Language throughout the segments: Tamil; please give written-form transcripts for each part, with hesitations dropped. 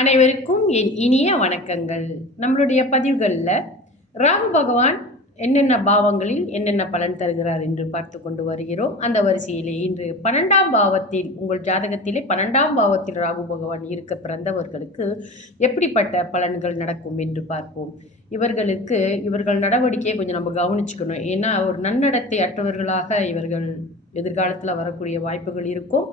அனைவருக்கும் என் இனிய வணக்கங்கள். நம்மளுடைய பதிவுகளில் ராகு பகவான் என்னென்ன பாவங்களில் என்னென்ன பலன் தருகிறார் என்று பார்த்து கொண்டு வருகிறோம். அந்த வரிசையிலே இன்று 12ஆம் பாவத்தில், உங்கள் ஜாதகத்திலே 12ஆம் பாவத்தில் ராகு பகவான் இருக்க பிறந்தவர்களுக்கு எப்படிப்பட்ட பலன்கள் நடக்கும் என்று பார்ப்போம். இவர்கள் நடவடிக்கையை கொஞ்சம் நம்ம கவனிச்சுக்கணும். ஏன்னா ஒரு நன்னடத்தை அற்றவர்களாக இவர்கள் எதிர்காலத்தில் வரக்கூடிய வாய்ப்புகள் இருக்கும்.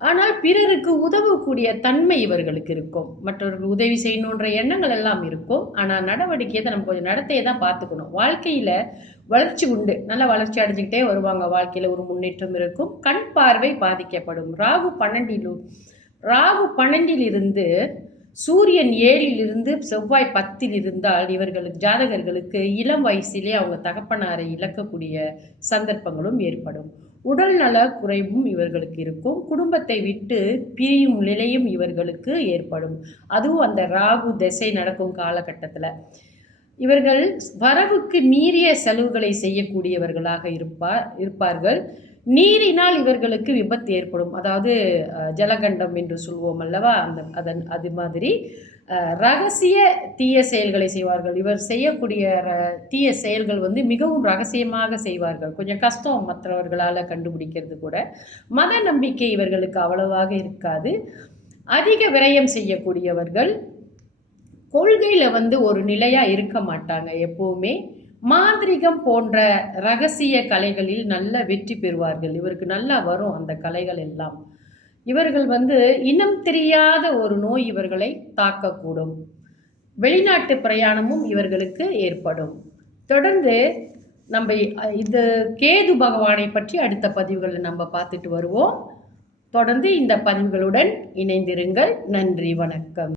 ஆனால் பிறருக்கு உதவக்கூடிய தன்மை இவர்களுக்கு இருக்கும். மற்றவர்கள் உதவி செய்யணுன்ற எண்ணங்கள் எல்லாம் இருக்கும். ஆனால் நடவடிக்கையை தான் நம்ம கொஞ்சம் நடத்தையை தான் பார்த்துக்கணும். வாழ்க்கையில் வளர்ச்சி உண்டு, நல்லா வளர்ச்சி அடைஞ்சிக்கிட்டே வருவாங்க. வாழ்க்கையில் ஒரு முன்னேற்றம் இருக்கும். கண் பார்வை பாதிக்கப்படும். ராகு 12 இருந்து சூரியன் 7 செவ்வாய் 10 இருந்தால் இவர்களுக்கு ஜாதகர்களுக்கு இளம் வயசிலே அவங்க தகப்பனாரை இழக்கக்கூடிய சந்தர்ப்பங்களும் ஏற்படும். உடல் நல குறைவும் இவர்களுக்கு இருக்கும். குடும்பத்தை விட்டு பிரியும் நிலையும் இவர்களுக்கு ஏற்படும். அதுவும் அந்த ராகு திசை நடக்கும் காலகட்டத்தில் இவர்கள் வரவுக்கு மீறிய செலவுகளை செய்யக்கூடியவர்களாக இருப்பார்கள். நீரினால் இவர்களுக்கு விபத்து ஏற்படும். அதாவது ஜலகண்டம் என்று சொல்வோம் அல்லவா, அது மாதிரி ரகசிய தீய செயல்களை செய்வார்கள். இவர் செய்யக்கூடிய தீய செயல்கள் மிகவும் ரகசியமாக செய்வார்கள். கொஞ்சம் கஷ்டம் மற்றவர்களால் கண்டுபிடிக்கிறது கூட. மத நம்பிக்கை இவர்களுக்கு அவ்வளவாக இருக்காது. அதிக விரயம் செய்யக்கூடியவர்கள். கொள்கையில் ஒரு நிலையாக இருக்க மாட்டாங்க. எப்போவுமே மாந்திரிகம் போன்ற ரகசிய கலைகளில் நல்ல வெற்றி பெறுவார்கள். இவருக்கு நல்லா வரும் அந்த கலைகள் எல்லாம். இவர்கள் இனம் தெரியாத ஒரு நோய் இவர்களை தாக்கக்கூடும். வெளிநாட்டு பிரயாணமும் இவர்களுக்கு ஏற்படும். தொடர்ந்து நம்ம இந்த கேது பகவானை பற்றி அடுத்த பதிவுகளில் நம்ம பார்த்துட்டு வருவோம். தொடர்ந்து இந்த பதிவுகளுடன் இணைந்திருங்கள். நன்றி, வணக்கம்.